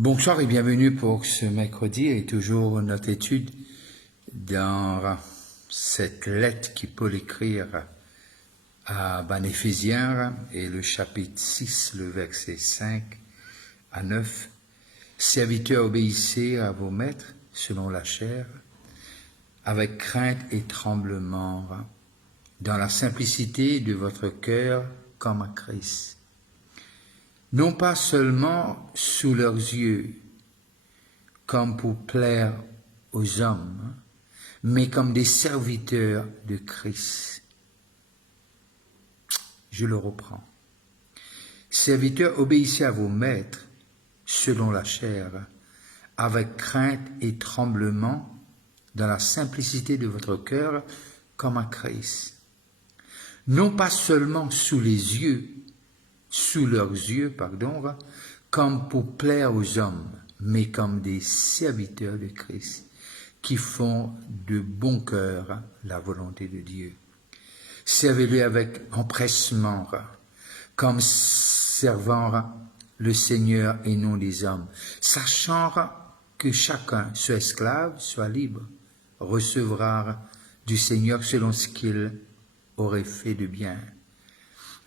Bonsoir et bienvenue pour ce mercredi et toujours notre étude dans cette lettre qui peut l'écrire à Éphésiens et le chapitre 6, le verset 5 à 9. Serviteurs, obéissez à vos maîtres selon la chair, avec crainte et tremblement, dans la simplicité de votre cœur comme à Christ. Non pas seulement sous leurs yeux, comme pour plaire aux hommes, mais comme des serviteurs de Christ. Je le reprends. Serviteurs, obéissez à vos maîtres selon la chair, avec crainte et tremblement, dans la simplicité de votre cœur, comme à Christ. Non pas seulement sous leurs yeux, comme pour plaire aux hommes, mais comme des serviteurs de Christ, qui font de bon cœur la volonté de Dieu. Servez-le avec empressement, comme servant le Seigneur et non les hommes, sachant que chacun, soit esclave, soit libre, recevra du Seigneur selon ce qu'il aurait fait de bien.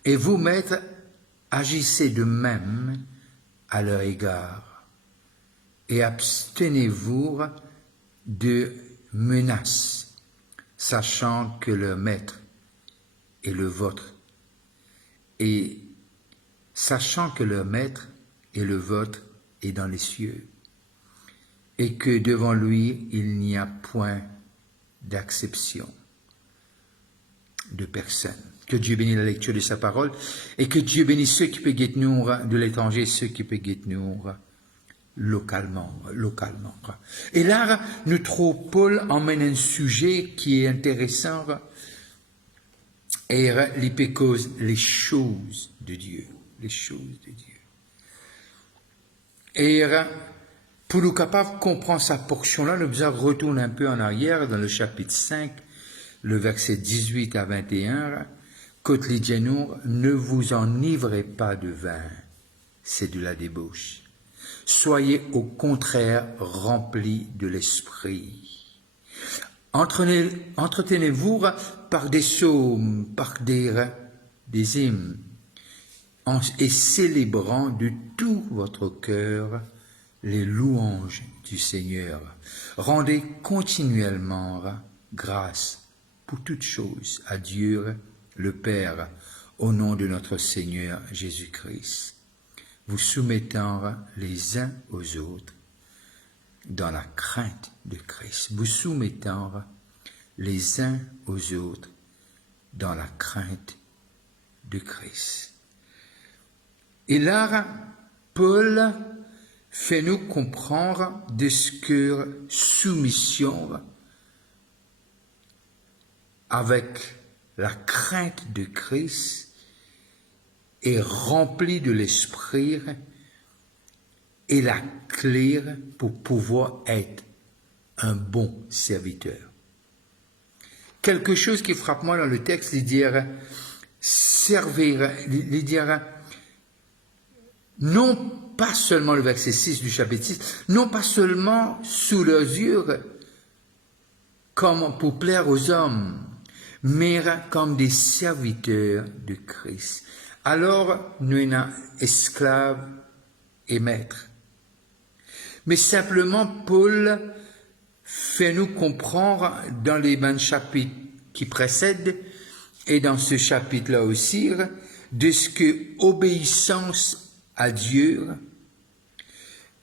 Et vous, maîtres, agissez de même à leur égard et abstenez-vous de menaces, sachant que leur maître est le vôtre, et sachant que leur maître et le vôtre est dans les cieux, et que devant lui il n'y a point d'acception de personne. Que Dieu bénisse la lecture de sa parole et que Dieu bénisse ceux qui peuvent nous de l'étranger, ceux qui peuvent nous localement. Et là, notre Paul emmène un sujet qui est intéressant et il cause les choses de Dieu. Les choses de Dieu. Et pour nous capables de comprendre sa portion-là, nous devons retourner un peu en arrière dans le chapitre 5, le verset 18 à 21. Côte Lydianour, ne vous enivrez pas de vin, c'est de la débauche. Soyez au contraire remplis de l'esprit. Entretenez-vous par des psaumes, par des hymnes, et célébrant de tout votre cœur les louanges du Seigneur. Rendez continuellement grâce pour toutes choses à Dieu, le Père, au nom de notre Seigneur Jésus-Christ, vous soumettant les uns aux autres dans la crainte de Christ. Vous soumettant les uns aux autres dans la crainte de Christ. Et là, Paul fait nous comprendre de ce que soumission avec la crainte de Christ est remplie de l'esprit et la clé pour pouvoir être un bon serviteur. Quelque chose qui frappe moi dans le texte, il dit servir, il dit non pas seulement le verset 6 du chapitre 6, non pas seulement sous leurs yeux comme pour plaire aux hommes, mais comme des serviteurs de Christ. Alors, nous sommes esclaves et maîtres. Mais simplement, Paul fait nous comprendre dans les 20 chapitres qui précèdent, et dans ce chapitre-là aussi, de ce que obéissance à Dieu,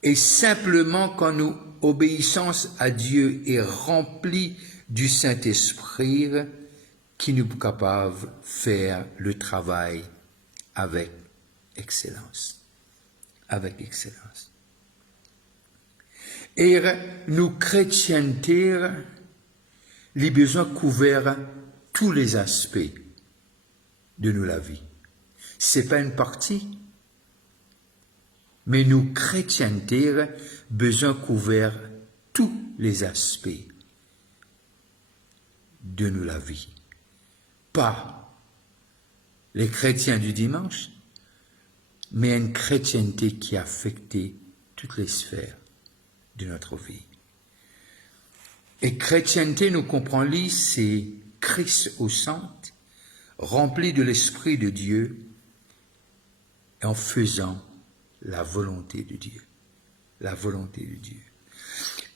et simplement quand nous obéissance à Dieu est remplie du Saint-Esprit, qui nous est capable de faire le travail avec excellence. Avec excellence. Et nous, chrétienté, les besoins couverts tous les aspects de nous la vie. C'est pas une partie, mais nous, chrétienté, besoin couverts tous les aspects de nous la vie. Pas les chrétiens du dimanche, mais une chrétienté qui a affecté toutes les sphères de notre vie. Et chrétienté, nous comprenons, c'est Christ au centre, rempli de l'Esprit de Dieu, en faisant la volonté de Dieu. La volonté de Dieu.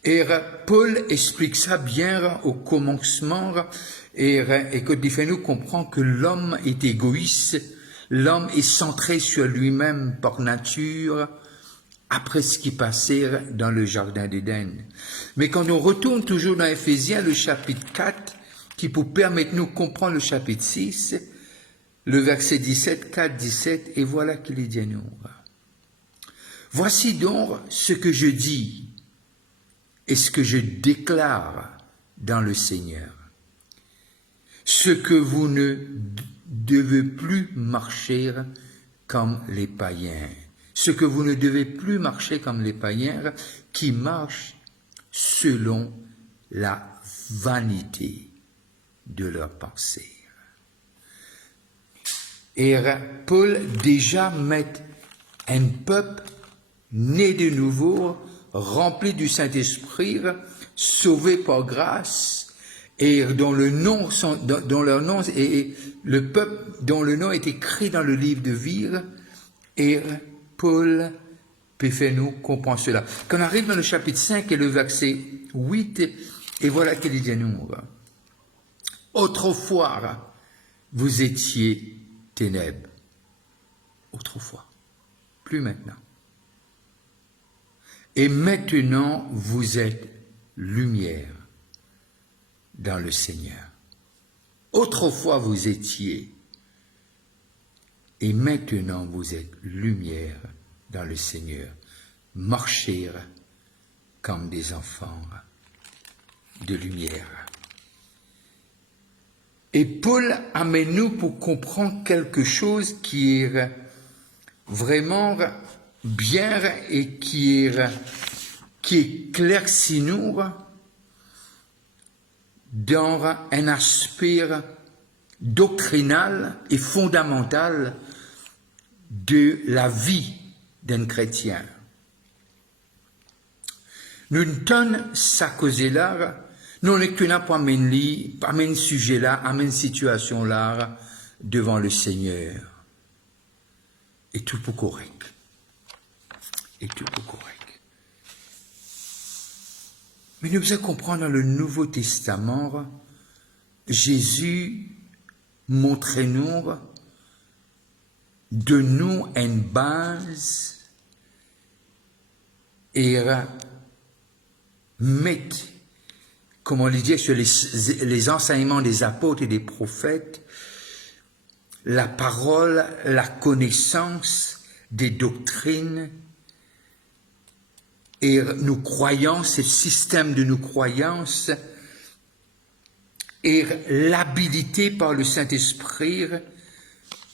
Et Paul explique ça bien au commencement, et que nous comprend que l'homme est égoïste, l'homme est centré sur lui-même par nature, après ce qui passait dans le jardin d'Éden. Mais quand on retourne toujours dans Éphésiens, le chapitre 4, qui peut permettre de nous comprendre le chapitre 6, le verset 17, 4, 17, et voilà qu'il est dit à nous. Voici donc ce que je dis et ce que je déclare dans le Seigneur. Ce que vous ne devez plus marcher comme les païens. Ce que vous ne devez plus marcher comme les païens qui marchent selon la vanité de leurs pensées. Et Paul déjà met un peuple né de nouveau, rempli du Saint-Esprit, sauvé par grâce, et dont le nom, dont leur nom et le peuple dont le nom est écrit dans le livre de vie, et Paul peut faire nous comprendre cela. Quand on arrive dans le chapitre 5 et le verset 8, et voilà qu'il dit à nous. Autrefois, vous étiez ténèbres. Autrefois. Plus maintenant. Et maintenant, vous êtes lumière dans le Seigneur. Autrefois, vous étiez. Et maintenant, vous êtes lumière dans le Seigneur. Marchez comme des enfants de lumière. Et Paul amène nous pour comprendre quelque chose qui est vraiment bien et qui éclaircit nous dans un aspect doctrinal et fondamental de la vie d'un chrétien. Nous ne tenons ça causer là, nous ne tenons pas amener sujet là, amener situation là devant le Seigneur. Et tout pour correct. Et tout pour correct. Mais nous devons comprendre dans le Nouveau Testament, Jésus montre-nous de nous une base et met, comme on le dit, sur les enseignements des apôtres et des prophètes, la parole, la connaissance des doctrines et nos croyances, ce système de nos croyances et l'habilité par le Saint-Esprit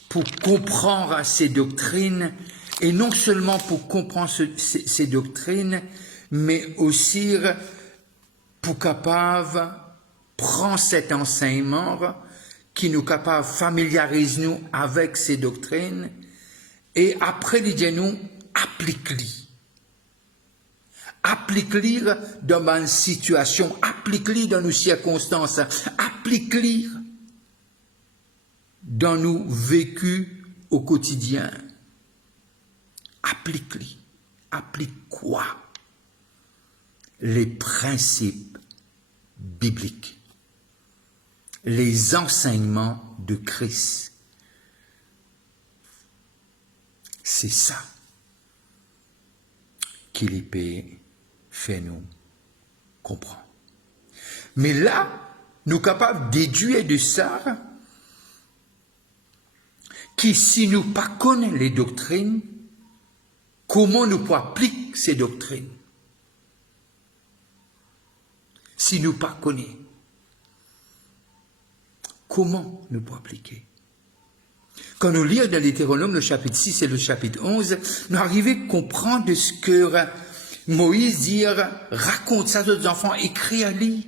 pour comprendre ces doctrines, et non seulement pour comprendre ces doctrines, mais aussi pour capable prendre cet enseignement qui nous capable familiarise nous avec ces doctrines, et après nous applique-les. Applique-les dans une situation, applique-les dans nos circonstances, applique-les dans nos vécus au quotidien. Applique-les. Applique quoi? Les principes bibliques, les enseignements de Christ. C'est ça qu'il épée fait nous comprendre. Mais là, nous sommes capables de déduire de ça que si nous ne connaissons pas les doctrines, comment nous pouvons appliquer ces doctrines? Si nous ne connaissons pas, comment nous pouvons appliquer? Quand nous lisons dans l'Hétéronome, le chapitre 6 et le chapitre 11, nous arrivons à comprendre ce que Moïse dit, raconte ça aux enfants, écris-les,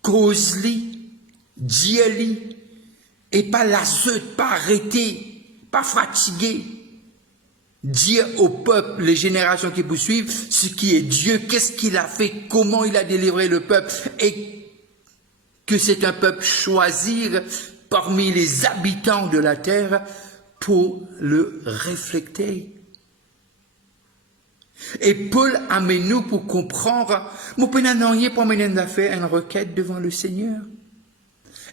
cause-les, dis-les, et pas lasseux, pas arrêté, pas fatigué. dire au peuple, les générations qui poursuivent, ce qui est Dieu, qu'est-ce qu'il a fait, comment il a délivré le peuple, et que c'est un peuple choisi parmi les habitants de la terre pour le refléter. Et Paul amène nous pour comprendre, nous pouvons pas mener à faire une requête devant le Seigneur.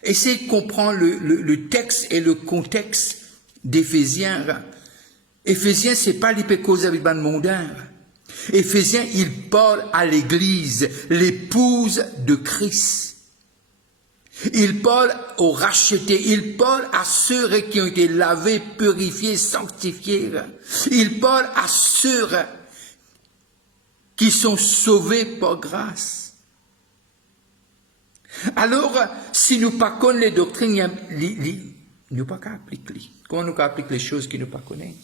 Essayez de comprendre le texte et le contexte d'Éphésiens. Éphésiens, c'est pas l'hypécose avec le mondain. Éphésiens, il parle à l'église, l'épouse de Christ. Il parle aux rachetés, il parle à ceux qui ont été lavés, purifiés, sanctifiés. Il parle à ceux qui sont sauvés par grâce. Alors, si nous ne connaissons pas les doctrines, nous ne pouvons pas appliquer. Comment nous appliquer les choses que nous ne connaissons pas?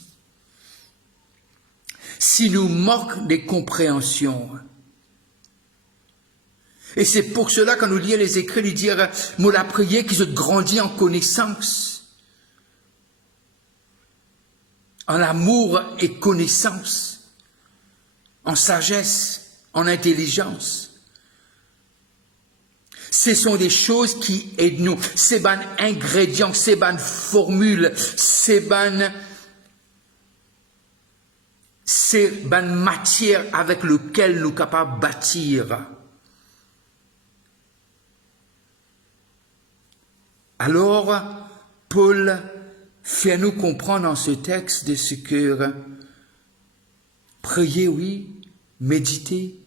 Si nous manquons des compréhensions, et c'est pour cela quand nous lisons les écrits, nous dire, moi la prière qu'ils ont grandi en connaissance, en amour et connaissance, en sagesse, en intelligence. Ce sont des choses qui aident nous. C'est ban ingrédients, c'est ban formules, c'est ban matière avec lequel nous sommes capables de bâtir. Alors, Paul fait nous comprendre dans ce texte de ce que prier, oui, méditer,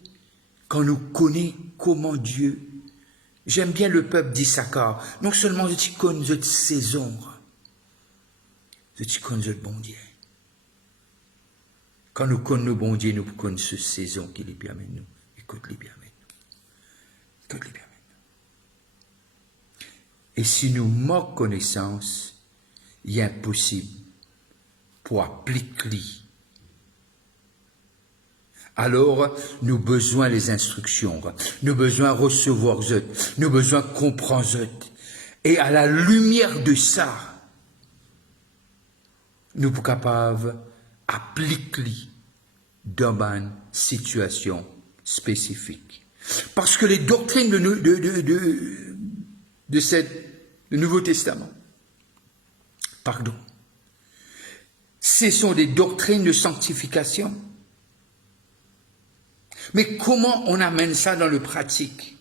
quand nous connaissons comment Dieu. J'aime bien le peuple d'Issachar. Non seulement je connais notre saison, je connais notre bon Dieu. Quand nous connaissons le bon Dieu, nous connaissons cette saison qui est bien avec nous. Écoute-les bien avec nous. Écoute-les bien avec nous. Et si nous manquons connaissance, il est impossible pour appliquer. Alors, nous avons besoin des instructions, nous avons besoin de recevoir eux, nous avons besoin de comprendre eux. Et à la lumière de ça, nous sommes capables d'appliquer dans une situation spécifique. Parce que les doctrines du Nouveau Testament, ce sont des doctrines de sanctification. Mais comment on amène ça dans le pratique?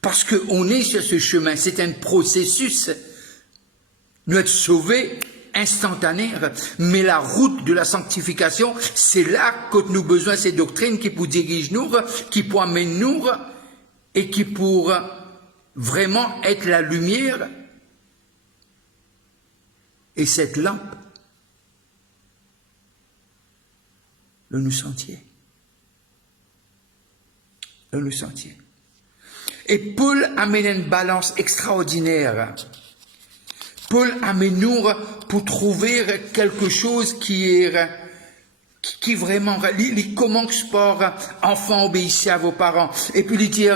Parce qu'on est sur ce chemin, c'est un processus. Nous être sauvés instantané, mais la route de la sanctification, c'est là que nous avons besoin de ces doctrines qui pour diriger nous, qui pour amener nous, et qui pour vraiment être la lumière et cette lampe le sentier. Le sentier. Et Paul amène une balance extraordinaire. Paul amène nous pour trouver quelque chose qui vraiment, il commence par enfants obéissez à vos parents. Et puis il dit,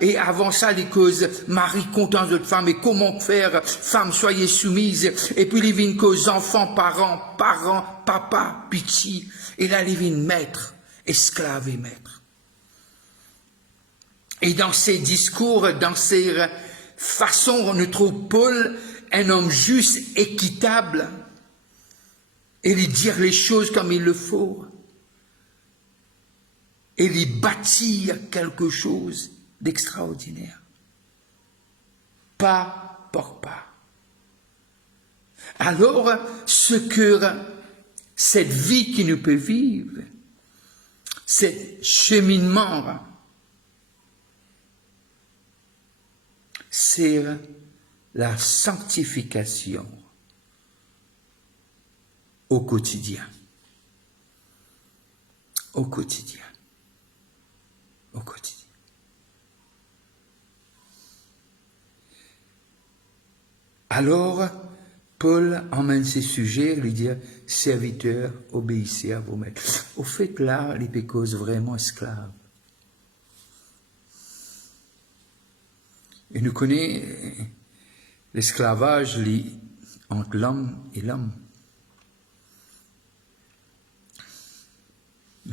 et avant ça, les causes, Marie content de votre femme, et comment faire, femme soyez soumise. Et puis il vient cause enfants, parents, papa, pitié. Et là il vient maître, esclave et maître. Et dans ses discours, dans ses façons, on nous trouve Paul, un homme juste, équitable, et lui dire les choses comme il le faut, et lui bâtir quelque chose d'extraordinaire. Pas par pas. Alors, ce que cette vie qui nous peut vivre, ce cheminement, c'est la sanctification au quotidien. Au quotidien. Au quotidien. Alors, Paul emmène ces sujets, lui dit, serviteurs, obéissez à vos maîtres. Au fait, là, les pécoses vraiment esclaves. Et nous connaissons l'esclavage entre l'homme et l'homme.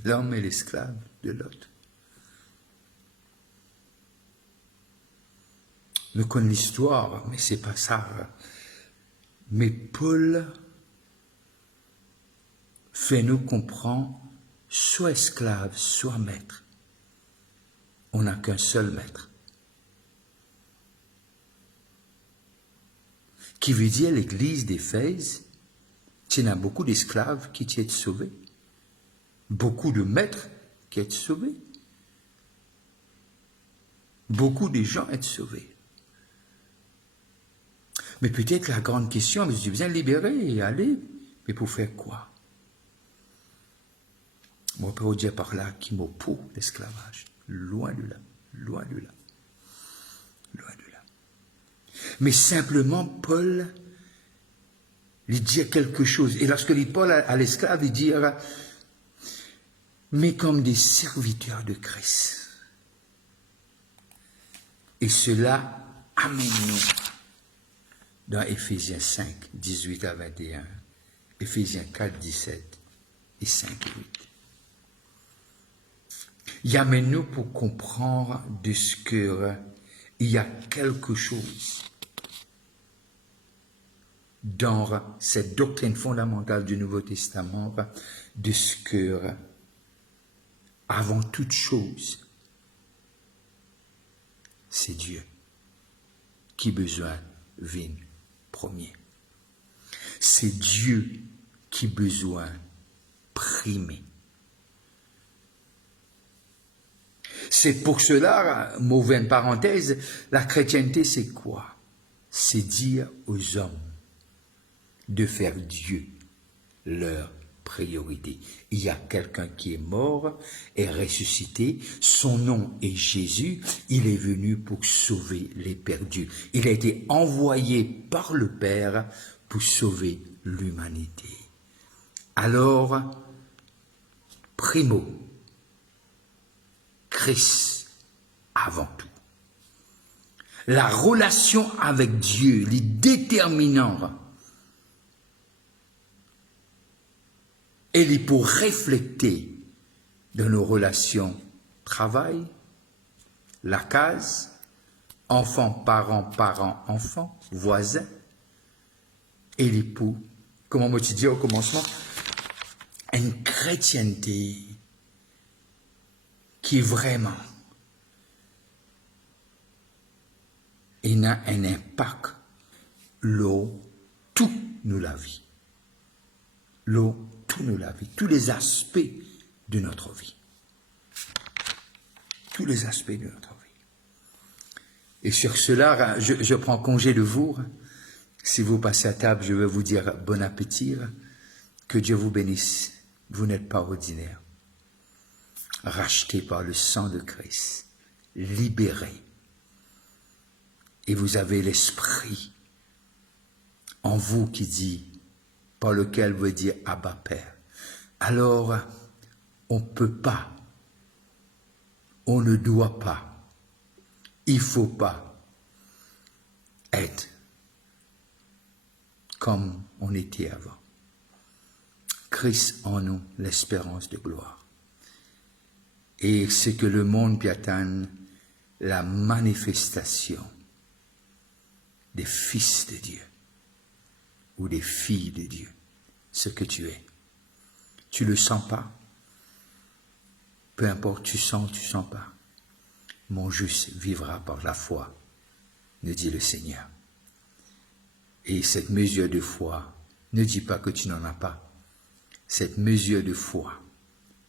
L'homme est l'esclave de l'autre. Nous connaissons l'histoire, mais c'est pas ça. Mais Paul fait nous comprendre, soit esclave, soit maître. On n'a qu'un seul maître. Qui veut dire l'église d'Éphèse, il y a beaucoup d'esclaves qui sont sauvés, beaucoup de maîtres qui sont sauvés, beaucoup de gens sont sauvés. Mais peut-être la grande question, mais j'ai besoin de libérer et aller, mais pour faire quoi? Moi, on peut vous dire par là qu'il m'a pour l'esclavage. Loin de là, loin de là, loin de là. Mais simplement, Paul, il dit quelque chose. Et lorsque il Paul à l'esclave, il dit, mais comme des serviteurs de Christ. Et cela amène-nous dans Éphésiens 5, 18 à 21, Éphésiens 4, 17 et 5 et 8. Il amène-nous pour comprendre de ce que il y a quelque chose dans cette doctrine fondamentale du Nouveau Testament, de ce que, avant toute chose, c'est Dieu qui besoin vient premier. C'est Dieu qui besoin primer. C'est pour cela, mauvaise parenthèse, la chrétienté c'est quoi? C'est dire aux hommes de faire Dieu leur priorité. Il y a quelqu'un qui est mort et ressuscité, son nom est Jésus, il est venu pour sauver les perdus. Il a été envoyé par le Père pour sauver l'humanité. Alors, primo, Christ avant tout. La relation avec Dieu, les déterminants, elle est pour refléter dans nos relations travail, la case, enfant, parent, parent, enfant, voisin, et l'époux, comme on dit au commencement, une chrétienté qui vraiment il a un impact, l'eau, tout nous la vie. L'eau, tout nous la vie, tous les aspects de notre vie. Tous les aspects de notre vie. Et sur cela, je prends congé de vous. Si vous passez à table, je vais vous dire bon appétit. Que Dieu vous bénisse. Vous n'êtes pas ordinaire. Racheté par le sang de Christ. Libéré. Et vous avez l'esprit en vous qui dit, par lequel veut dire Abba Père. Alors, on ne peut pas, on ne doit pas, il ne faut pas être comme on était avant. Christ en nous, l'espérance de gloire. Et c'est que le monde peut atteindre la manifestation des fils de Dieu ou des filles de Dieu, ce que tu es. Tu le sens pas. Peu importe, tu sens pas. Mon juste vivra par la foi, nous dit le Seigneur. Et cette mesure de foi, ne dis pas que tu n'en as pas. Cette mesure de foi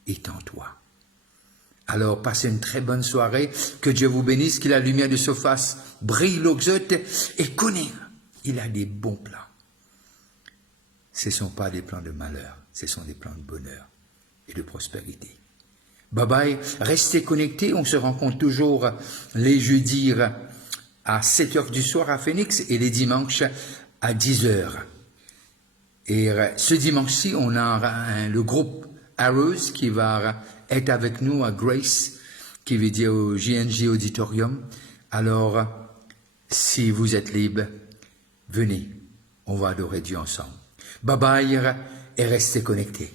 est en toi. Alors, passez une très bonne soirée. Que Dieu vous bénisse, que la lumière de sa face brille l'auxote et connaît. Il a des bons plans. Ce ne sont pas des plans de malheur, ce sont des plans de bonheur et de prospérité. Bye bye, restez connectés, on se rencontre toujours les jeudis à 7h du soir à Phoenix et les dimanches à 10h. Et ce dimanche-ci, on a le groupe Arrows qui va être avec nous à Grace, qui veut dire au JNJ Auditorium. Alors, si vous êtes libre, venez, on va adorer Dieu ensemble. Bye bye et restez connectés.